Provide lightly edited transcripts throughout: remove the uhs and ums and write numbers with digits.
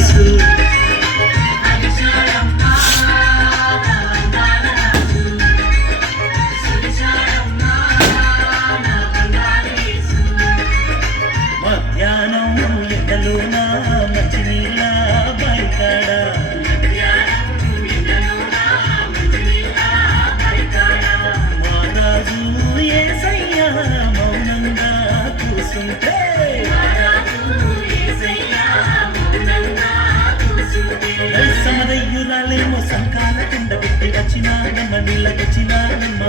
యేసు. మధ్యాహ్నం ఎండలోన మంచినీళ్ళ బయకాడ మహారాజు యేసయ్య మౌనంగా కూసుంటే సమరయ్యురాలేమో సంకాల కింద పెట్టి వచ్చినాడమ్మ నీళ్ళకొచ్చినాడమ్మ.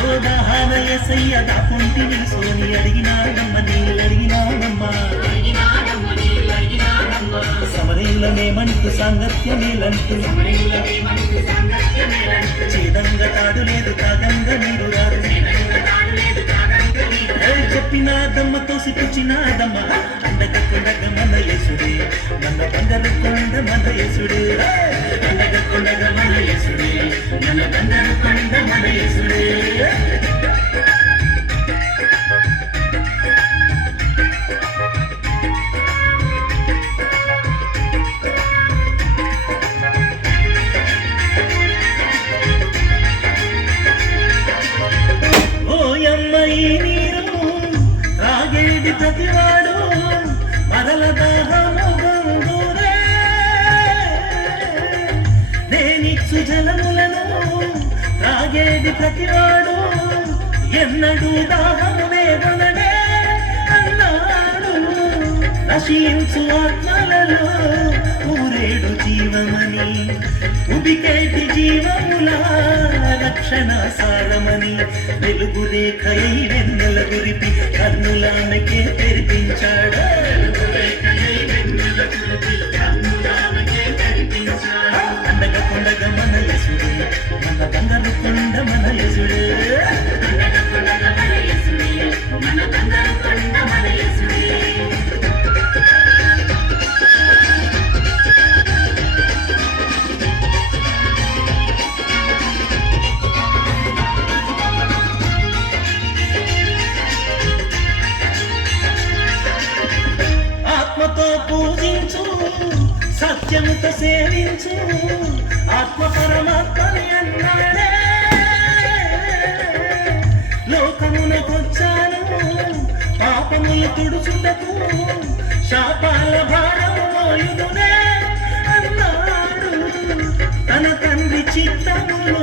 ఓ దహాన యేసయ్య దాపుంటి నిలుసోని అడిగినాడమ్మ నీళ్ళడిగినాడమ్మ. సమరీలమేమంటూ సాంగత్యమేలంటూ చేదంగా తాడు లేదు తాగంగా నీరు రాదు. చెప్పినాదమ్మ తోసిపుచ్చినాదమ్మ అండగా కొండగా మన యేసుడే మన బంగారు కొండ మన యేసుడే. అండగా కొండగా మన యేసుడే మన బంగారు కొండ మన యేసుడే. ప్రతివాడు మరల దాహము గంగురే నేనిచ్చు జలములను తాగేది ప్రతివాడు ఎన్నడూ దాహము లేదననే అన్నాడు. నశించు ఆత్మలలో ఊరేడు జీవమని ఉబికేటి జీవముల రక్షణ సారమని వెలుగు రేఖై వెన్నెల గురిపి కన్నులామెకే తెరిపించాడు. అండగా కొండగా మన యేసుడే మన బంగారు కొండ మన యేసుడే. ఆత్మతో పూజించు సత్యముతో సేవించు ఆత్మ పరమాత్మని అన్నాడే. లోకమునకొచ్చాను పాపములు తుడుచుటకు శాపాల భారము మోయుదునే అన్నాడు. తన తండ్రి చిత్తమును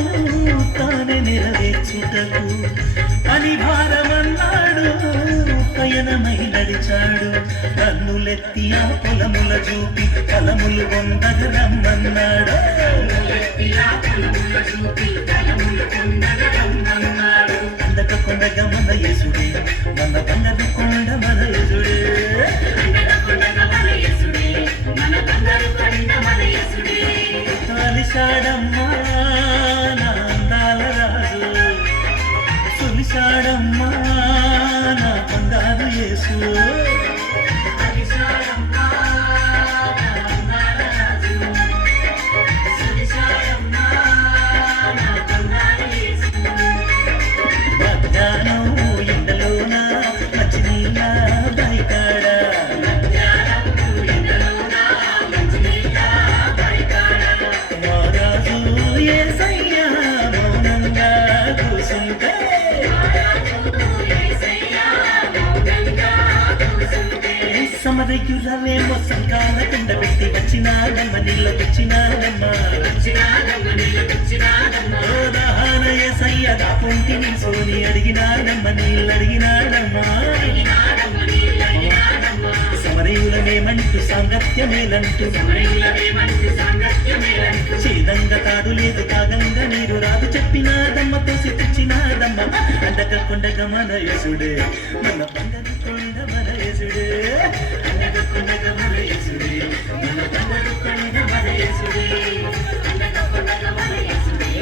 తానే నెరవేర్చుటకు పని భారమన్నాడు. పయనమై నడిచాడు కన్నులెత్తి ఆ పొలముల చూపి ఫలములు పొందగ రమ్మన్నాడు. అందక కొండగా మన యేసుడే మన బంగారు కొండ మన యేసుడే. కలిశాడమ్మా నా అందాల రాజు సులిశాడమ్మా నా బంగారు యేసు. మధ్యాహ్నం ఎండలోన మంచినీళ్ళ బయకాడ మహారాజు యేసయ్య మౌనంగా కూసుంటే సమరయ్యురాలేమో సంకాల కింద పెట్టి వచ్చినాడమ్మ నీళ్ళకొచ్చినాడమ్మ. ఓ దహాన యేసయ్య దాపుంటి నిలుసోని అడిగినాడమ్మ నీళ్ళడిగినాడమ్మ. సమరయులమేమంటూ సాంగత్యమేలంటూ చేదంగా తాడు లేదు తాగంగా నీరు రాదు. చెప్పినాదమ్మ తోసిపుచ్చినాదమ్మ అండగా కొండగా మన యేసుడే మన బంగారు కొండ మన యేసుడే. అండగా కొండగా మన యేసుడే మన బంగారు కొండ మన యేసుడే. అండగా కొండగా మన యేసుడే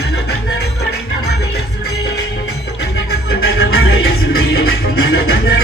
మన బంగారు కొండ మన యేసుడే. అండగా కొండగా మన యేసుడే మన బంగారు